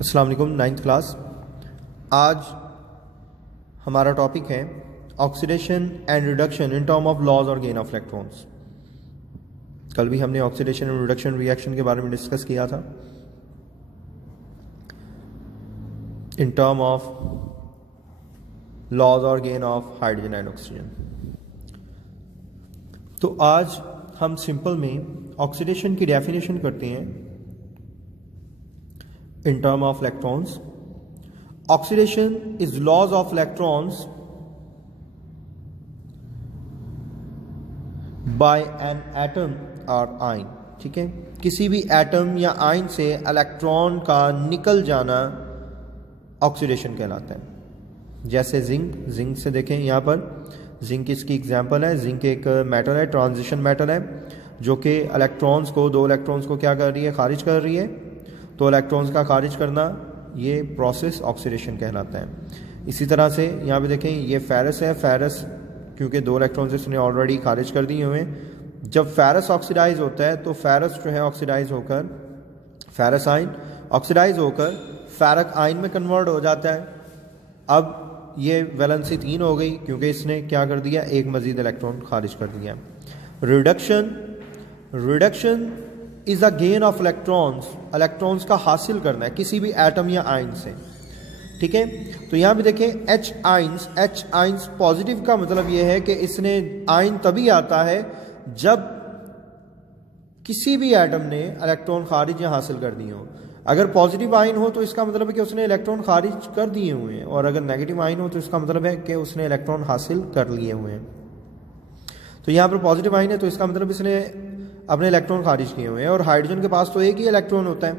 अस्सलाम वालेकुम। 9th class. आज हमारा टॉपिक है oxidation and reduction in term of loss और गेन ऑफ इलेक्ट्रॉन्स। कल भी हमने ऑक्सीडेशन एंड रिडक्शन रिएक्शन के बारे में डिस्कस किया था इन टर्म ऑफ लॉज और gain of hydrogen and oxygen. तो आज हम सिंपल में ऑक्सीडेशन की डेफिनेशन करते हैं in term of electrons. Oxidation is loss of electrons by an atom or ion। ठीक है, किसी भी एटम या आयन से इलेक्ट्रॉन का निकल जाना ऑक्सीडेशन कहलाता है। जैसे जिंक से देखें, यहाँ पर जिंक इसकी एग्जांपल है। जिंक एक मेटल है, ट्रांजिशन मेटल है, जो कि इलेक्ट्रॉन्स को, दो इलेक्ट्रॉन्स को क्या कर रही है, खारिज कर रही है। तो इलेक्ट्रॉन्स का खारिज करना ये प्रोसेस ऑक्सीडेशन कहलाता है। इसी तरह से यहाँ पे देखें, ये फेरस है। फेरस क्योंकि दो इलेक्ट्रॉन्स इसने ऑलरेडी खारिज कर दिए हुए हैं। जब फेरस ऑक्सीडाइज होता है तो फेरस जो है ऑक्सीडाइज होकर, फेरस आयन ऑक्सीडाइज होकर फेरक आयन में कन्वर्ट हो जाता है। अब ये वैलेंसी 3 हो गई क्योंकि इसने क्या कर दिया, एक मजीद इलेक्ट्रॉन खारिज कर दिया। Reduction is a gain of electrons. Electrons का हासिल करना है किसी भी एटम या आयन से। ठीक है, तो यहां भी देखें एच आयंस पॉजिटिव का मतलब यह है कि इसने आयन तभी आता है जब किसी भी एटम ने इलेक्ट्रॉन खारिज या हासिल कर दिए हो। अगर पॉजिटिव आयन हो तो इसका मतलब है कि उसने इलेक्ट्रॉन खारिज कर दिए हुए हैं, और अगर नेगेटिव आयन हो तो इसका मतलब है कि उसने इलेक्ट्रॉन हासिल कर लिए हुए हैं। तो यहां पर पॉजिटिव आयन है तो इसका मतलब इसने अपने इलेक्ट्रॉन खारिज किए हुए हैं, और हाइड्रोजन के पास तो एक ही इलेक्ट्रॉन होता है।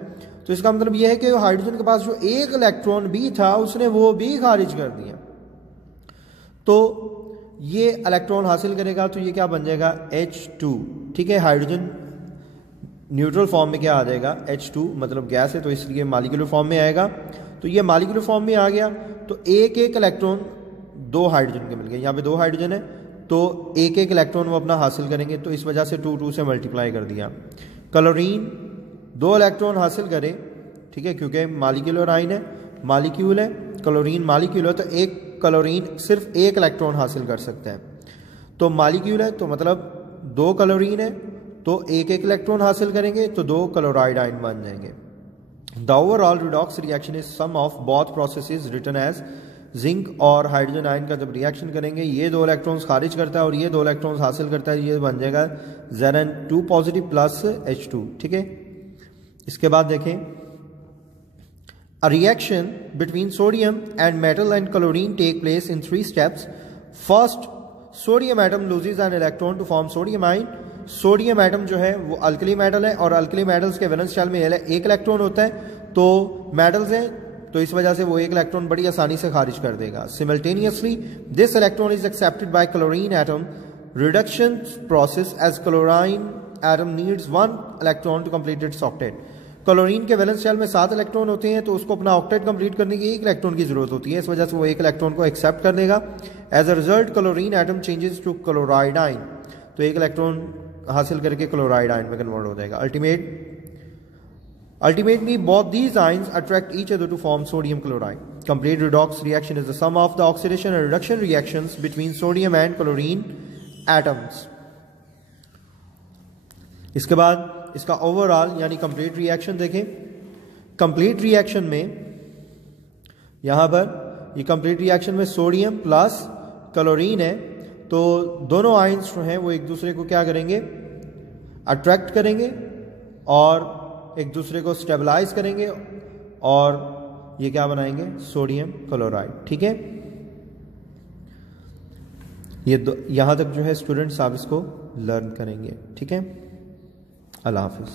तो इसका मतलब यह है कि हाइड्रोजन के पास जो एक इलेक्ट्रॉन भी था उसने वो भी खारिज कर दिया। तो ये इलेक्ट्रॉन हासिल करेगा तो ये क्या बन जाएगा, H2। ठीक है, हाइड्रोजन न्यूट्रल फॉर्म में क्या आ जाएगा, H2, मतलब गैस है तो इसलिए मॉलिक्यूलर फॉर्म में आएगा। तो ये मॉलिक्यूलर फॉर्म में आ गया तो एक एक इलेक्ट्रॉन दो हाइड्रोजन के मिल गए। यहाँ पे दो हाइड्रोजन है तो एक एक इलेक्ट्रॉन वो अपना हासिल करेंगे, तो इस वजह से 2 से मल्टीप्लाई कर दिया। क्लोरीन दो इलेक्ट्रॉन हासिल करे, ठीक है, क्योंकि मॉलिक्यूलर आयन है, मॉलिक्यूल है, क्लोरीन मॉलिक्यूल है, तो एक क्लोरीन सिर्फ एक इलेक्ट्रॉन हासिल कर सकता है। तो मॉलिक्यूल है तो मतलब दो क्लोरीन है तो एक एक इलेक्ट्रॉन हासिल करेंगे तो दो क्लोराइड आयन बन जाएंगे। The overall redox reaction is sum of both processes written as. Zinc और हाइड्रोजन आयन का जब रिएक्शन करेंगे, ये दो इलेक्ट्रॉन्स खारिज करता है और ये दो इलेक्ट्रॉन्स हासिल करता है, ये बन जाएगा Zn2 पॉजिटिव प्लस H2। ठीक है, इसके बाद देखें, a reaction between sodium and metal and chlorine take place in 3 steps. First, sodium atom loses an electron to form sodium ion. Sodium atom जो है वो अल्कली मेटल है, और अल्कली मेटल्स के वैलेंस शेल में एक इलेक्ट्रॉन होता है। तो मेटल्स हैं तो इस वजह से वो एक इलेक्ट्रॉन बड़ी आसानी से खारिज कर देगा। Simultaneously this electron is accepted by chlorine atom reduction process as chlorine atom needs 1 electron to complete its octet. Chlorine के वैलेंस शेल में 7 इलेक्ट्रॉन होते हैं तो उसको अपना ऑक्टेट कंप्लीट करने की 1 इलेक्ट्रॉन की जरूरत होती है, इस वजह से वो 1 इलेक्ट्रॉन को एक्सेप्ट कर देगा। As a result chlorine atom changes to chloride ion, तो 1 इलेक्ट्रॉन हासिल करके क्लोराइड आयन में कन्वर्ट हो जाएगा। Ultimately, both these ions attract each other to form sodium chloride. Complete redox reaction is the sum of the oxidation and reduction reactions between sodium and chlorine atoms. इसके बाद इसका overall यानी complete reaction देखें। Complete reaction में यहां पर ये complete reaction में सोडियम प्लस क्लोरीन है, तो दोनों आयंस जो हैं वो एक दूसरे को क्या करेंगे, अट्रैक्ट करेंगे और एक दूसरे को स्टेबलाइज करेंगे, और ये क्या बनाएंगे, सोडियम क्लोराइड। ठीक है, ये यहां तक जो है स्टूडेंट्स आप इसको लर्न करेंगे। ठीक है, अल्लाह हाफिज।